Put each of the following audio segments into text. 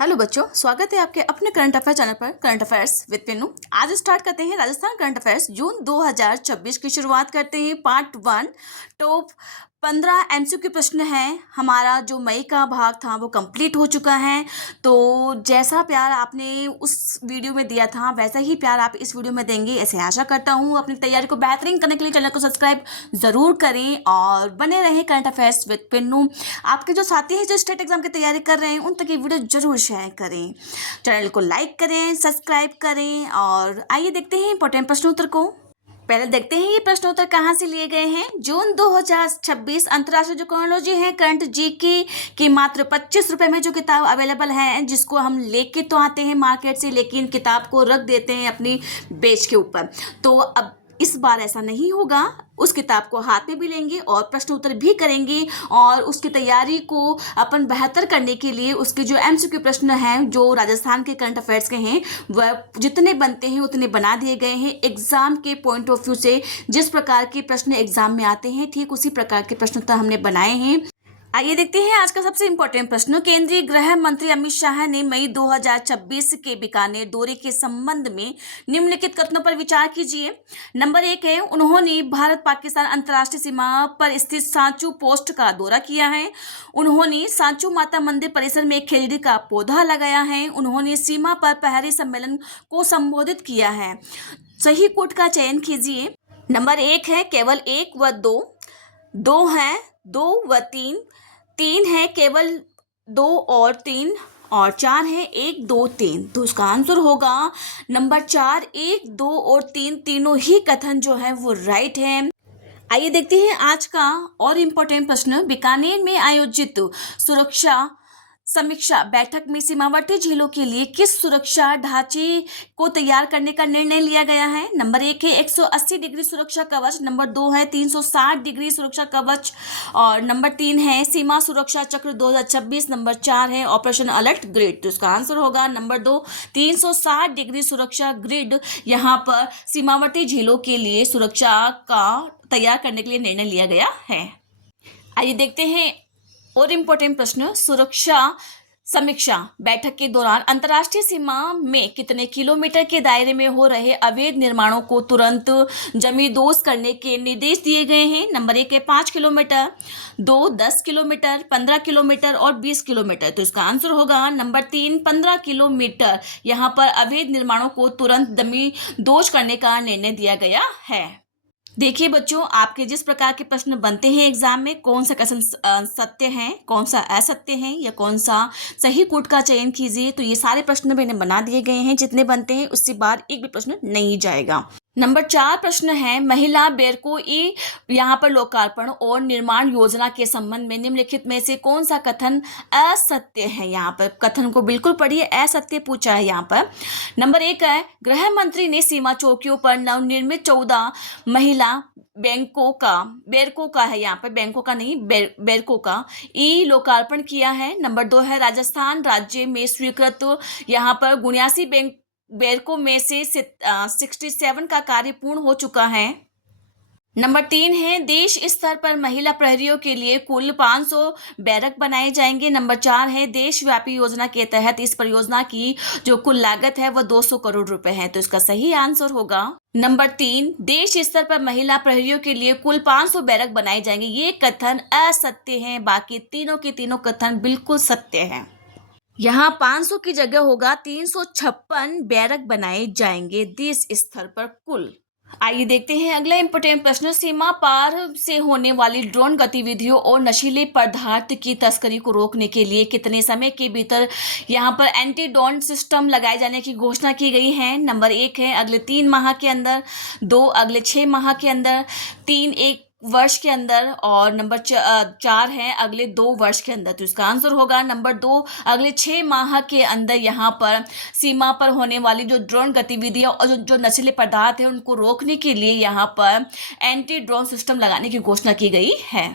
Hello बच्चों, स्वागत है आपके अपने करंट अफेयर चैनल पर करंट अफेयर्स विद पिन्नू। आज स्टार्ट करते हैं राजस्थान करंट अफेयर्स जून 2026 की शुरुआत करते हैं। पार्ट 1 टॉप 15 एमसीक्यू प्रश्न हैं। हमारा जो मई का भाग था वो कंप्लीट हो चुका है। तो जैसा प्यार आपने उस वीडियो में दिया था वैसा ही प्यार आप इस वीडियो में देंगे, ऐसे आशा करता हूँ। अपनी तैयारी को बेहतरीन करने के लिए चैनल को सब्सक्राइब ज़रूर करें और बने रहें करंट अफेयर्स विद पिन्नू। आपके जो साथी हैं जो स्टेट एग्जाम की तैयारी कर रहे हैं उन तक ये वीडियो जरूर शेयर करें, चैनल को लाइक करें, सब्सक्राइब करें। और आइए देखते हैं इंपॉर्टेंट प्रश्नोत्तर को। पहले देखते हैं ये प्रश्नोत्तर कहाँ से लिए गए हैं। जून 2026 अंतर्राष्ट्रीय जो क्रोनोलॉजी है करंट जीके की मात्र 25 रुपये में जो किताब अवेलेबल है, जिसको हम लेके तो आते हैं मार्केट से लेकिन किताब को रख देते हैं अपनी बेच के ऊपर। तो अब इस बार ऐसा नहीं होगा, उस किताब को हाथ में भी लेंगे और प्रश्न उत्तर भी करेंगे और उसकी तैयारी को अपन बेहतर करने के लिए उसके जो एमसीक्यू प्रश्न हैं जो राजस्थान के करंट अफेयर्स के हैं वह जितने बनते हैं उतने बना दिए गए हैं। एग्जाम के पॉइंट ऑफ व्यू से जिस प्रकार के प्रश्न एग्जाम में आते हैं ठीक उसी प्रकार के प्रश्न उत्तर हमने बनाए हैं। आइए देखते हैं आज का सबसे इंपॉर्टेंट प्रश्न। केंद्रीय गृह मंत्री अमित शाह ने मई 2026 के बीकानेर दौरे के संबंध में निम्नलिखित कथनों पर विचार कीजिए। नंबर 1 है, उन्होंने भारत पाकिस्तान अंतर्राष्ट्रीय सीमा पर स्थित सांचू पोस्ट का दौरा किया है। उन्होंने सांचू माता मंदिर परिसर में खिलड़ी का पौधा लगाया है। उन्होंने सीमा पर पहरी सम्मेलन को संबोधित किया है। सही कोट का चयन कीजिए। नंबर 1 है केवल 1 व 2, 2 है 2 व 3, 3 है केवल 2 और 3 और 4 है 1 2 3। तो उसका आंसर होगा नंबर 4, 1 2 और 3 तीनों ही कथन जो है वो राइट है। आइए देखते हैं आज का और इम्पोर्टेंट प्रश्न। बीकानेर में आयोजित सुरक्षा समीक्षा बैठक में सीमावर्ती झीलों के लिए किस सुरक्षा ढांचे को तैयार करने का निर्णय लिया गया है। नंबर 1 है 180 डिग्री सुरक्षा कवच, नंबर 2 है 360 डिग्री सुरक्षा कवच और नंबर 3 है सीमा सुरक्षा चक्र 2026, नंबर 4 है ऑपरेशन अलर्ट ग्रिड। तो इसका आंसर होगा नंबर 2, 360 डिग्री सुरक्षा ग्रिड। यहाँ पर सीमावर्ती झीलों के लिए सुरक्षा का तैयार करने के लिए निर्णय लिया गया है। आइए देखते हैं और इम्पोर्टेंट प्रश्न। सुरक्षा समीक्षा बैठक के दौरान अंतर्राष्ट्रीय सीमा में कितने किलोमीटर के दायरे में हो रहे अवैध निर्माणों को तुरंत जमींदोज करने के निर्देश दिए गए हैं। नंबर 1 है 5 किलोमीटर, 2 10 किलोमीटर, 15 किलोमीटर और 20 किलोमीटर। तो इसका आंसर होगा नंबर 3, 15 किलोमीटर। यहाँ पर अवैध निर्माणों को तुरंत जमींदोज करने का निर्णय दिया गया है। देखिए बच्चों, आपके जिस प्रकार के प्रश्न बनते हैं एग्जाम में, कौन सा कथन सत्य है, कौन सा असत्य है या कौन सा सही कोट का चयन कीजिए। तो ये सारे प्रश्न मैंने बना दिए गए हैं, जितने बनते हैं उससे बाहर एक भी प्रश्न नहीं जाएगा। नंबर 4 प्रश्न है महिला बेरको ई यहाँ पर लोकार्पण और निर्माण योजना के संबंध में निम्नलिखित में से कौन सा कथन असत्य है। यहाँ पर कथन को बिल्कुल पढ़िए, असत्य पूछा है यहाँ पर। नंबर 1 है गृह मंत्री ने सीमा चौकियों पर नवनिर्मित 14 महिला बेरको का है, यहाँ पर बैंकों का नहीं बेरको का ई लोकार्पण किया है। नंबर 2 है राजस्थान राज्य में स्वीकृत यहाँ पर 79 बेरको में से 67 का कार्य पूर्ण हो चुका है। नंबर 3 है देश स्तर पर महिला प्रहरियों के लिए कुल 500 बैरक बनाए जाएंगे। नंबर 4 है देशव्यापी योजना के तहत इस परियोजना की जो कुल लागत है वह 200 करोड़ रुपए है। तो इसका सही आंसर होगा नंबर 3, देश स्तर पर महिला प्रहरियों के लिए कुल 500 बैरक बनाए जाएंगे। ये कथन असत्य है, बाकी तीनों के तीनों कथन बिल्कुल सत्य है। यहाँ 500 की जगह होगा 356 बैरक बनाए जाएंगे देश स्तर पर कुल। आइए देखते हैं अगला इंपोर्टेंट प्रश्न। सीमा पार से होने वाली ड्रोन गतिविधियों और नशीले पदार्थ की तस्करी को रोकने के लिए कितने समय के भीतर यहाँ पर एंटी ड्रोन सिस्टम लगाए जाने की घोषणा की गई है। नंबर 1 है अगले 3 माह के अंदर, 2 अगले 6 माह के अंदर, 3 1 वर्ष के अंदर और नंबर 4 है अगले 2 वर्ष के अंदर। तो इसका आंसर होगा नंबर 2, अगले 6 माह के अंदर। यहाँ पर सीमा पर होने वाली जो ड्रोन गतिविधियाँ और जो नशीले पदार्थ हैं उनको रोकने के लिए यहाँ पर एंटी ड्रोन सिस्टम लगाने की घोषणा की गई है।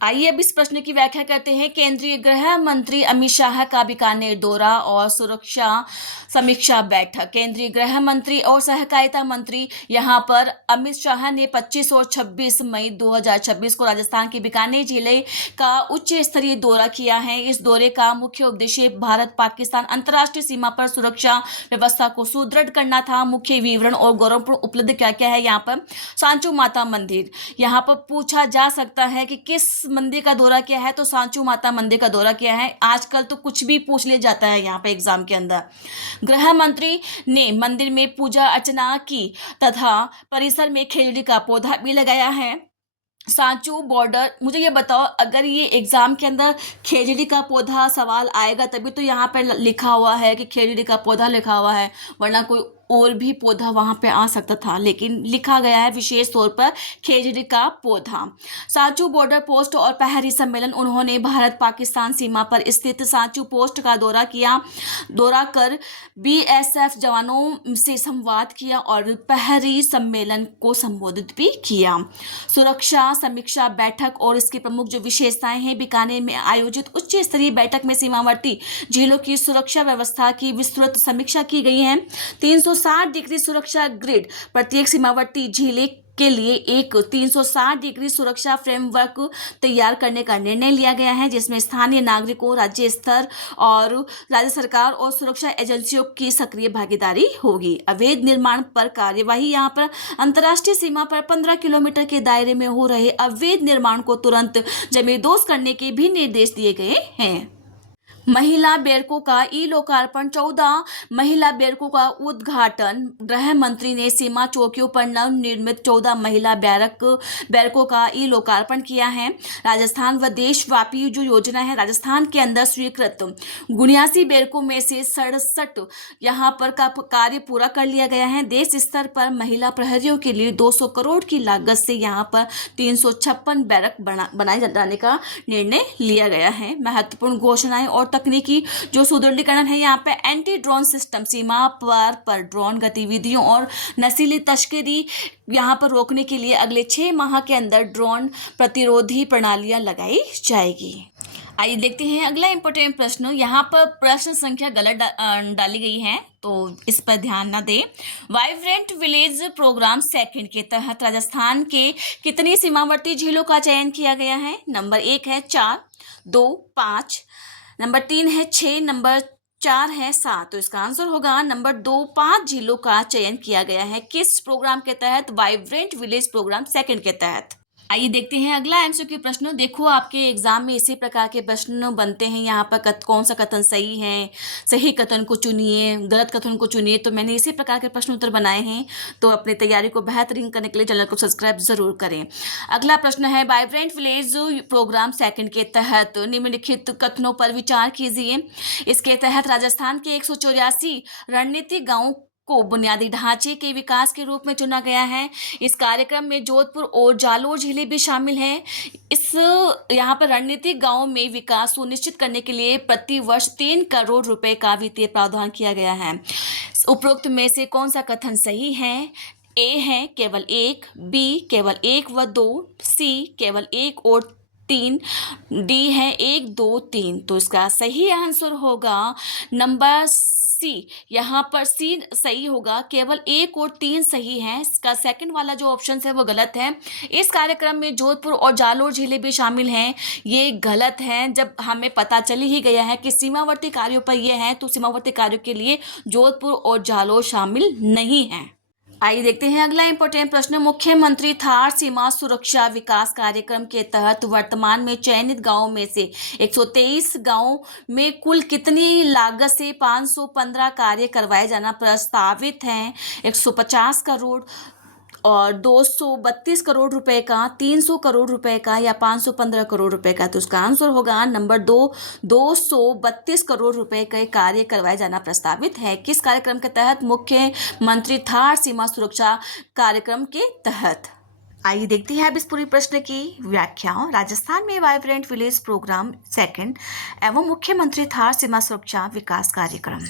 आइए अब इस प्रश्न की व्याख्या करते हैं। केंद्रीय गृह मंत्री अमित शाह का बीकानेर दौरा और सुरक्षा समीक्षा बैठक। केंद्रीय गृह मंत्री और सहकारिता मंत्री यहां पर अमित शाह ने 25 और 26 मई 2026 को राजस्थान के बीकानेर जिले का उच्च स्तरीय दौरा किया है। इस दौरे का मुख्य उद्देश्य भारत पाकिस्तान अंतर्राष्ट्रीय सीमा पर सुरक्षा व्यवस्था को सुदृढ़ करना था। मुख्य विवरण और गौरवपूर्ण उपलब्धि क्या क्या है यहाँ पर। सांचू माता मंदिर, यहाँ पर पूछा जा सकता है कि किस मंदिर का दौरा किया है, तो सांचू माता मंदिर का दौरा किया है। आजकल तो कुछ भी पूछ लिया जाता है यहाँ पे एग्जाम के अंदर। गृह मंत्री ने मंदिर में पूजा अर्चना की तथा परिसर में खेजड़ी का पौधा भी लगाया है। सांचू बॉर्डर, मुझे ये बताओ, अगर ये एग्जाम के अंदर खेजड़ी का पौधा सवाल आएगा तभी तो यहाँ पे लिखा हुआ है कि खेजड़ी का पौधा लिखा हुआ है, वरना कोई और भी पौधा वहां पे आ सकता था, लेकिन लिखा गया है विशेष तौर पर खेजड़ी का पौधा। सांचू बॉर्डर पोस्ट और पहरी सम्मेलन, उन्होंने भारत पाकिस्तान सीमा पर स्थित सांचू पोस्ट का दौरा कर बीएसएफ जवानों से संवाद किया और पहरी सम्मेलन को संबोधित भी किया। सुरक्षा समीक्षा बैठक और इसकी प्रमुख जो विशेषताएं हैं, बीकानेर में आयोजित उच्च स्तरीय बैठक में सीमावर्ती झीलों की सुरक्षा व्यवस्था की विस्तृत समीक्षा की गई है। 360 डिग्री सुरक्षा ग्रिड, प्रत्येक सीमावर्ती झीले के लिए एक 360 डिग्री सुरक्षा फ्रेमवर्क तैयार करने का निर्णय लिया गया है, जिसमें स्थानीय नागरिकों, राज्य स्तर और राज्य सरकार और सुरक्षा एजेंसियों की सक्रिय भागीदारी होगी। अवैध निर्माण पर कार्यवाही, यहाँ पर अंतर्राष्ट्रीय सीमा पर 15 किलोमीटर के दायरे में हो रहे अवैध निर्माण को तुरंत जमींदोज करने के भी निर्देश दिए गए हैं। महिला बैरकों का ई लोकार्पण, 14 महिला बैरकों का उद्घाटन। गृह मंत्री ने सीमा चौकियों पर नवनिर्मित 14 महिला बैरकों का ई लोकार्पण किया है। राजस्थान व देशव्यापी जो योजना है, राजस्थान के अंदर स्वीकृत 79 बैरकों में से 67 यहाँ पर का कार्य पूरा कर लिया गया है। देश स्तर पर महिला प्रहरियों के लिए 200 करोड़ की लागत से यहाँ पर 356 बैरक बनाए जाने का निर्णय लिया गया है। महत्वपूर्ण घोषणाएं और तकनीकी जो सुदृढ़ीकरण है, यहाँ पे एंटी ड्रोन सिस्टम, सीमा पर ड्रोन गतिविधियों और नशीली तस्करी यहाँ पर रोकने के लिए अगले 6 माह के अंदर ड्रोन प्रतिरोधी प्रणालियां लगाई जाएगी। आइए देखते हैं अगला इंपॉर्टेंट प्रश्न। यहाँ पर प्रश्न संख्या गलत डाली गई है, तो इस पर ध्यान न दें। वाइब्रेंट विलेज प्रोग्राम सेकंड के तहत राजस्थान के कितनी सीमावर्ती झीलों का चयन किया गया है? नंबर 1 है 4, 2, 5, नंबर 3 है 6, नंबर 4 है 7। तो इसका आंसर होगा नंबर 2, 5 झीलों का चयन किया गया है। किस प्रोग्राम के तहत? वाइब्रेंट विलेज प्रोग्राम सेकंड के तहत। आइए देखते हैं अगला एमसीक्यू प्रश्न। देखो, आपके एग्जाम में इसी प्रकार के प्रश्न बनते हैं। यहाँ पर कौन सा कथन सही है, सही कथन को चुनिए, गलत कथन को चुनिए। तो मैंने इसी प्रकार के प्रश्न उत्तर बनाए हैं। तो अपनी तैयारी को बेहतरीन करने के लिए चैनल को सब्सक्राइब जरूर करें। अगला प्रश्न है, वाइब्रेंट विलेज प्रोग्राम सेकंड के तहत निम्नलिखित कथनों पर विचार कीजिए। इसके तहत राजस्थान के 184 रणनीतिक गांवों को बुनियादी ढांचे के विकास के रूप में चुना गया है। इस कार्यक्रम में जोधपुर और जालोर जिले भी शामिल हैं। इस यहाँ पर रणनीतिक गांवों में विकास सुनिश्चित करने के लिए प्रति वर्ष 3 करोड़ रुपए का वित्तीय प्रावधान किया गया है। उपरोक्त में से कौन सा कथन सही है? ए है केवल 1, बी केवल 1 व 2, सी केवल 1 और 3, डी है 1, 2, 3। तो इसका सही आंसर होगा नंबर सी। यहाँ पर सी सही होगा, केवल 1 और 3 सही है। इसका सेकंड वाला जो ऑप्शन है वो गलत है। इस कार्यक्रम में जोधपुर और जालोर जिले भी शामिल हैं, ये गलत है। जब हमें पता चल ही गया है कि सीमावर्ती कार्यों पर ये है, तो सीमावर्ती कार्यों के लिए जोधपुर और जालोर शामिल नहीं है। आइए देखते हैं अगला इंपॉर्टेंट प्रश्न। मुख्यमंत्री थार सीमा सुरक्षा विकास कार्यक्रम के तहत वर्तमान में चयनित गांवों में से 123 गांवों में कुल कितनी लागत से 515 कार्य करवाए जाना प्रस्तावित हैं? 150 करोड़ और 232 करोड़ रुपए का, 300 करोड़ रुपए का या 515 करोड़ रुपए का। तो उसका आंसर होगा नंबर 2, 232 करोड़ रुपए के कार्य करवाए जाना प्रस्तावित है। किस कार्यक्रम के तहत? मुख्यमंत्री थार सीमा सुरक्षा कार्यक्रम के तहत। आइए देखते हैं अब इस पूरी प्रश्न की व्याख्या। राजस्थान में वाइब्रेंट विलेज प्रोग्राम सेकंड एवं मुख्यमंत्री थार सीमा सुरक्षा विकास कार्यक्रम।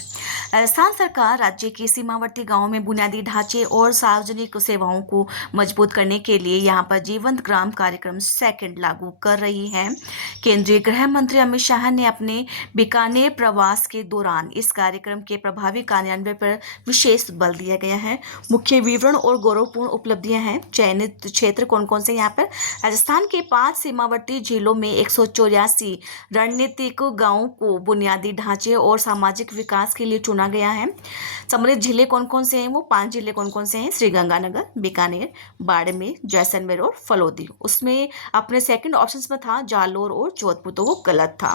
राजस्थान सरकार राज्य के सीमावर्ती गांवों में बुनियादी ढांचे और सार्वजनिक सेवाओं को मजबूत करने के लिए यहां पर जीवंत ग्राम कार्यक्रम सेकंड लागू कर रही है। केंद्रीय गृह मंत्री अमित शाह ने अपने बीकानेर प्रवास के दौरान इस कार्यक्रम के प्रभावी कार्यान्वयन पर विशेष बल दिया गया है। मुख्य विवरण और गौरवपूर्ण उपलब्धियां हैं। चयनित क्षेत्र कौन कौन से यहाँ पर? राजस्थान के 5 सीमावर्ती जिलों में 184 रणनीतिक गांवों को बुनियादी ढांचे और सामाजिक विकास के लिए चुना गया है। सम्मिलित जिले कौन कौन से हैं? वो 5 जिले कौन कौन से हैं? श्रीगंगानगर, बीकानेर, बाड़मेर, जैसलमेर और फलोदी। उसमें अपने सेकंड ऑप्शन में था जालोर और जोधपुर, तो वो गलत था।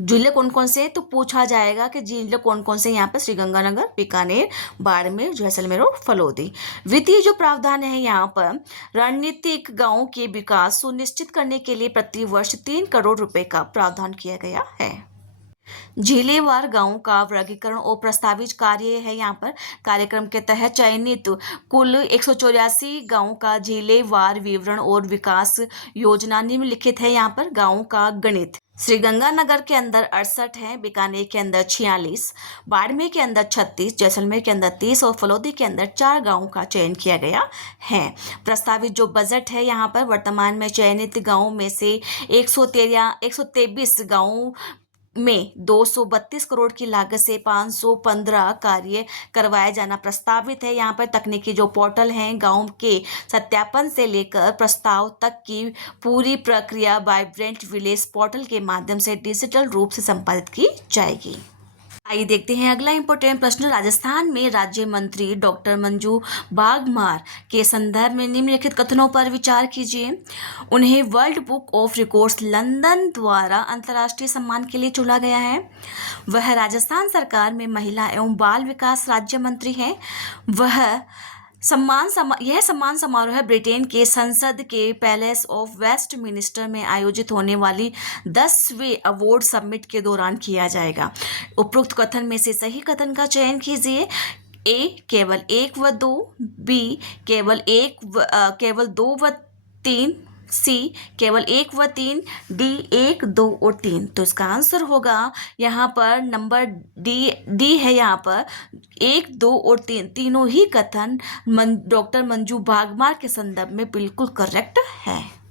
जिले कौन कौन से हैं तो पूछा जाएगा कि जिले कौन कौन से यहाँ पर? श्रीगंगानगर, बीकानेर, बाड़मेर, जैसलमेर और फलोदी। वित्तीय जो प्रावधान है यहाँ पर, रणनीतिक गांवों के विकास सुनिश्चित करने के लिए प्रति वर्ष 3 करोड़ रुपए का प्रावधान किया गया है। जिलेवार गांवों का वर्गीकरण और प्रस्तावित कार्य है यहाँ पर। कार्यक्रम के तहत चयनित कुल 184 गांवों का जिलेवार विवरण और विकास योजना निम्नलिखित है यहाँ पर। गांवों का गणित: श्रीगंगानगर के अंदर 68 है, बीकानेर के अंदर 46, बाड़मेर के अंदर 36, जैसलमेर के अंदर 30 और फलोदी के अंदर 4 गांवों का चयन किया गया है। प्रस्तावित जो बजट है यहाँ पर, वर्तमान में चयनित गांवों में से 123 गांवों में 232 करोड़ की लागत से 515 कार्य करवाया जाना प्रस्तावित है। यहाँ पर तकनीकी जो पोर्टल हैं, गांव के सत्यापन से लेकर प्रस्ताव तक की पूरी प्रक्रिया वाइब्रेंट विलेज पोर्टल के माध्यम से डिजिटल रूप से संपादित की जाएगी। आइए देखते हैं अगला इंपॉर्टेंट प्रश्न। राजस्थान में राज्य मंत्री डॉक्टर मंजू बागमार के संदर्भ में निम्नलिखित कथनों पर विचार कीजिए। उन्हें world book of records London द्वारा अंतर्राष्ट्रीय सम्मान के लिए चुना गया है। वह राजस्थान सरकार में महिला एवं बाल विकास राज्य मंत्री हैं। यह सम्मान समारोह ब्रिटेन के संसद के पैलेस ऑफ वेस्टमिनिस्टर में आयोजित होने वाली 10वें अवार्ड समिट के दौरान किया जाएगा। उपरोक्त कथन में से सही कथन का चयन कीजिए। ए केवल 1 व 2, बी केवल 2 व 3, सी केवल 1 व 3, डी 1, 2 और 3। तो इसका आंसर होगा यहाँ पर नंबर डी है। यहाँ पर 1, 2 और 3 तीनों ही कथन डॉक्टर मंजू बागमार के संदर्भ में बिल्कुल करेक्ट है।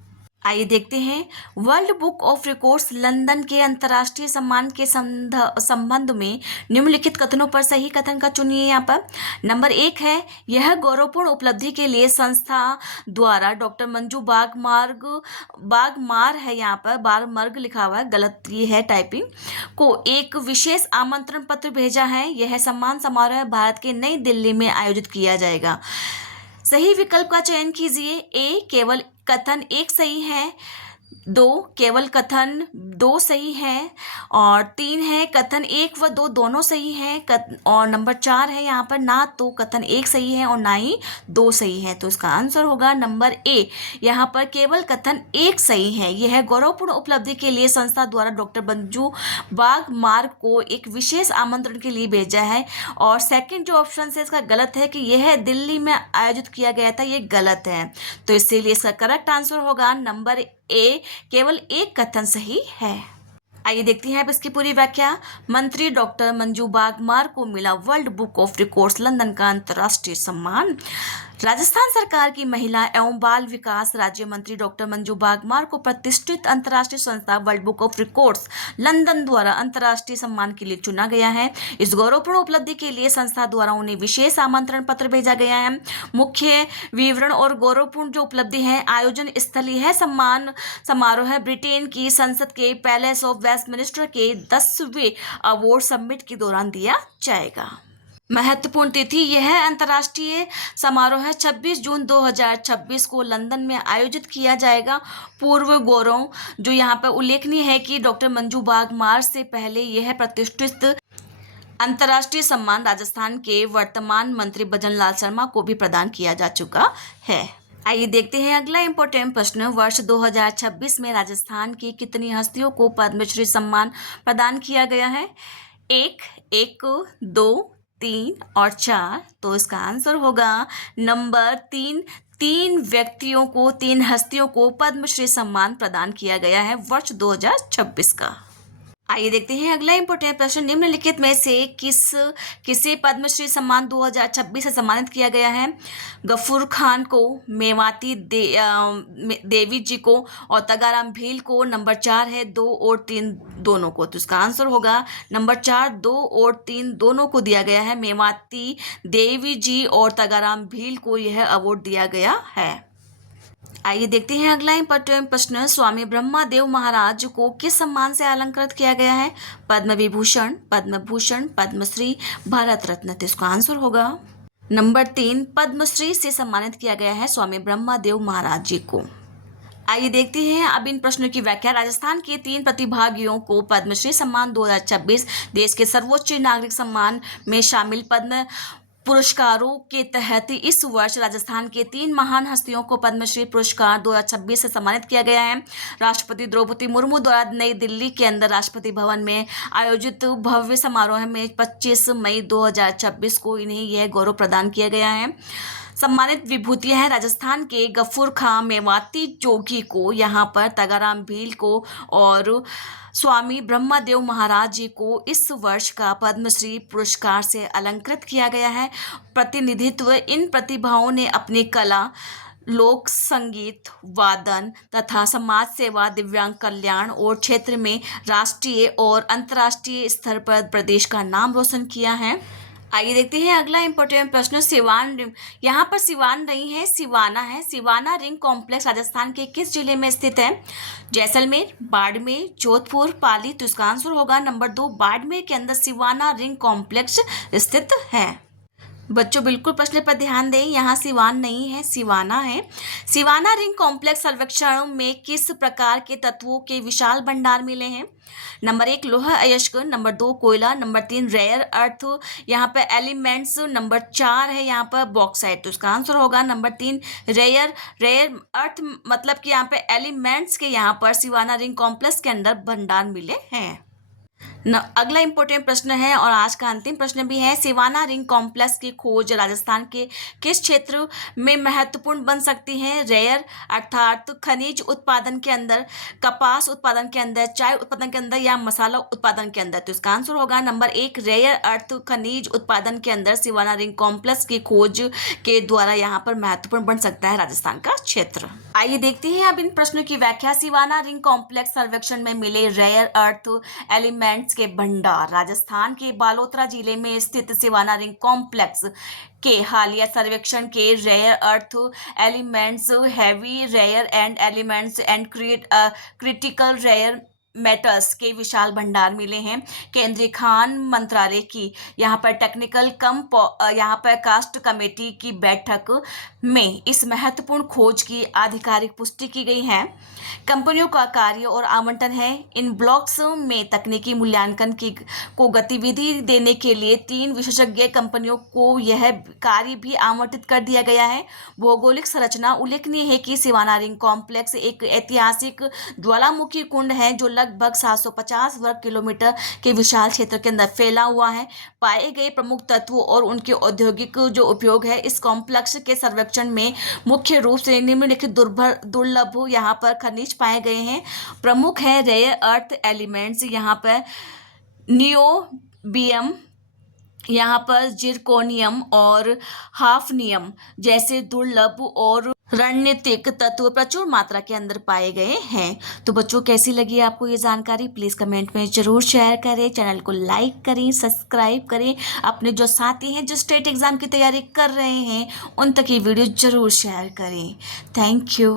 आइए देखते हैं world book of records London के अंतर्राष्ट्रीय सम्मान के संबंध में निम्नलिखित कथनों पर सही कथन का चुनिए। यहाँ पर नंबर 1 है, यह गौरवपूर्ण उपलब्धि के लिए संस्था द्वारा डॉक्टर मंजू बागमार है, यहाँ पर बागमर्ग लिखा हुआ है, गलत ये है टाइपिंग, को एक विशेष आमंत्रण पत्र भेजा है। यह सम्मान समारोह भारत के नई दिल्ली में आयोजित किया जाएगा। सही विकल्प का चयन कीजिए। ए केवल कथन 1 सही है, 2 केवल कथन 2 सही है, और 3 है कथन 1 व 2 दोनों सही हैं, और नंबर 4 है यहाँ पर ना तो कथन 1 सही है और ना ही 2 सही है। तो इसका आंसर होगा नंबर ए। यहाँ पर केवल कथन 1 सही है। यह गौरवपूर्ण उपलब्धि के लिए संस्था द्वारा डॉक्टर मंजू बागमार को एक विशेष आमंत्रण के लिए भेजा है। और सेकंड जो ऑप्शन है इसका गलत है कि यह दिल्ली में आयोजित किया गया था, ये गलत है। तो इसीलिए इसका करेक्ट आंसर होगा नंबर ए, केवल 1 कथन सही है। आइए देखते हैं अब इसकी पूरी व्याख्या। मंत्री डॉक्टर मंजू बागमार को मिला world book of records London का अंतर्राष्ट्रीय सम्मान। राजस्थान सरकार की महिला एवं बाल विकास राज्य मंत्री डॉक्टर मंजू बागमार को प्रतिष्ठित अंतर्राष्ट्रीय संस्था world book of records London द्वारा अंतर्राष्ट्रीय सम्मान के लिए चुना गया है। इस गौरवपूर्ण उपलब्धि के लिए संस्था द्वारा उन्हें विशेष आमंत्रण पत्र भेजा गया है। मुख्य विवरण और गौरवपूर्ण जो उपलब्धि है, आयोजन स्थली है सम्मान समारोह ब्रिटेन की संसद के पैलेस ऑफ वेस्टमिनिस्टर के 10वें अवार्ड समिट के दौरान दिया जाएगा। महत्वपूर्ण तिथि, यह अंतर्राष्ट्रीय समारोह 26 जून 2026 को लंदन में आयोजित किया जाएगा। पूर्व गौरव जो यहाँ पर उल्लेखनीय है कि डॉक्टर मंजू बागमार से पहले यह प्रतिष्ठित अंतर्राष्ट्रीय सम्मान राजस्थान के वर्तमान मंत्री भजन लाल शर्मा को भी प्रदान किया जा चुका है। आइए देखते हैं अगला इंपॉर्टेंट प्रश्न। वर्ष 2026 में राजस्थान की कितनी हस्तियों को पद्मश्री सम्मान प्रदान किया गया है? 1, 2, 3 और 4। तो इसका आंसर होगा नंबर 3। 3 हस्तियों को पद्मश्री सम्मान प्रदान किया गया है वर्ष 2026 का। आइए देखते हैं अगला इंपॉर्टेंट प्रश्न। निम्नलिखित में से किसे पद्मश्री सम्मान 2026 से सम्मानित किया गया है? गफूर खान को, मेवाती देवी जी को और तगाराम भील को। नंबर 4 है 2 और 3 दोनों को। तो इसका आंसर होगा नंबर 4, 2 और 3 दोनों को दिया गया है। मेवाती देवी जी और तगाराम भील को यह अवार्ड दिया गया है। आइए देखते हैं अगला इंपॉर्टेंट प्रश्न। स्वामी ब्रह्मादेव महाराज को किस सम्मान से अलंकृत किया गया है? पद्म विभूषण, पद्म भूषण, पद्मश्री, भारत रत्न। तो इसका आंसर होगा नंबर 3, पद्मश्री से सम्मानित किया गया है स्वामी ब्रह्मादेव महाराज जी को। आइए देखते हैं अब इन प्रश्नों की व्याख्या। राजस्थान के 3 प्रतिभागियों को पद्मश्री सम्मान 2026 देश के सर्वोच्च नागरिक सम्मान में शामिल पद्म पुरस्कारों के तहत इस वर्ष राजस्थान के 3 महान हस्तियों को पद्मश्री पुरस्कार 2026 से सम्मानित किया गया है। राष्ट्रपति द्रौपदी मुर्मू द्वारा नई दिल्ली के अंदर राष्ट्रपति भवन में आयोजित भव्य समारोह में 25 मई 2026 को इन्हें यह गौरव प्रदान किया गया है। सम्मानित विभूतियां हैं राजस्थान के गफूर खां, मेवाती जोगी को, यहाँ पर तगाराम भील को और स्वामी ब्रह्मादेव महाराज जी को इस वर्ष का पद्मश्री पुरस्कार से अलंकृत किया गया है। प्रतिनिधित्व इन प्रतिभाओं ने अपनी कला, लोक संगीत, वादन तथा समाज सेवा, दिव्यांग कल्याण और क्षेत्र में राष्ट्रीय और अंतर्राष्ट्रीय स्तर पर प्रदेश का नाम रोशन किया है। आइए देखते हैं अगला इंपॉर्टेंट प्रश्न। सिवान, यहाँ पर सिवान नहीं है, सिवाना है। सिवाना रिंग कॉम्प्लेक्स राजस्थान के किस जिले में स्थित है? जैसलमेर, बाड़मेर, जोधपुर, पाली। तो इसका आंसर होगा नंबर 2, बाड़मेर के अंदर सिवाना रिंग कॉम्प्लेक्स स्थित है। बच्चों बिल्कुल प्रश्न पर ध्यान दें, यहाँ सिवान नहीं है, सिवाना है। सिवाना रिंग कॉम्प्लेक्स सर्वेक्षण में किस प्रकार के तत्वों के विशाल भंडार मिले हैं? नंबर 1 लोहा अयस्क, नंबर 2 कोयला, नंबर 3 रेयर अर्थ यहाँ पे एलिमेंट्स, नंबर 4 है यहाँ पर बॉक्साइट। तो इसका आंसर होगा नंबर 3 रेयर अर्थ, मतलब कि यहाँ पे एलिमेंट्स के यहाँ पर सिवाना रिंग कॉम्प्लेक्स के अंदर भंडार मिले हैं। अगला इंपॉर्टेंट प्रश्न है और आज का अंतिम प्रश्न भी है। सिवाना रिंग कॉम्प्लेक्स की खोज राजस्थान के किस क्षेत्र में महत्वपूर्ण बन सकती है? रेयर अर्थात खनिज उत्पादन के अंदर, कपास उत्पादन के अंदर, चाय उत्पादन के अंदर या मसाला उत्पादन के अंदर। तो इसका आंसर होगा नंबर 1 रेयर अर्थ खनिज उत्पादन के अंदर सिवाना रिंग कॉम्प्लेक्स की खोज के द्वारा यहाँ पर महत्वपूर्ण बन सकता है राजस्थान का क्षेत्र। आइए देखते हैं अब इन प्रश्नों की व्याख्या। सिवाना रिंग कॉम्प्लेक्स सर्वेक्षण में मिले रेयर अर्थ एलिमेंट्स के भंडार। राजस्थान के बालोतरा जिले में स्थित सिवाना रिंग कॉम्प्लेक्स के हालिया सर्वेक्षण के rare earth elements, heavy rare and elements and critical rare metals के विशाल भंडार मिले हैं। केंद्रीय खान मंत्रालय की यहाँ पर टेक्निकल यहाँ पर कास्ट कमेटी की बैठक में इस महत्वपूर्ण खोज की आधिकारिक पुष्टि की गई है। कंपनियों का कार्य और आवंटन है। इन ब्लॉक्स में तकनीकी मूल्यांकन को गतिविधि देने के लिए 3 विशेषज्ञ कंपनियों को यह कार्य भी आवंटित कर दिया गया है। भौगोलिक संरचना उल्लेखनीय है कि सिवाना रिंग कॉम्प्लेक्स एक ऐतिहासिक ज्वालामुखी कुंड है जो लगभग 750 वर्ग किलोमीटर के विशाल क्षेत्र के अंदर फैला हुआ है। पाए गए प्रमुख तत्वों और उनके औद्योगिक जो उपयोग है इस कॉम्प्लेक्स के सर्वेक्षण में मुख्य रूप से निम्नलिखित दुर्लभ यहाँ पर खनिज पाए गए हैं। प्रमुख है रेयर अर्थ एलिमेंट्स, यहाँ पर नियोबियम, यहाँ पर जिरकोनियम और हाफनियम जैसे दुर्लभ और रणनीतिक तत्व प्रचुर मात्रा के अंदर पाए गए हैं। तो बच्चों कैसी लगी आपको ये जानकारी? प्लीज़ कमेंट में ज़रूर शेयर करें, चैनल को लाइक करें, सब्सक्राइब करें। अपने जो साथी हैं जो स्टेट एग्ज़ाम की तैयारी कर रहे हैं उन तक ये वीडियो ज़रूर शेयर करें। Thank you.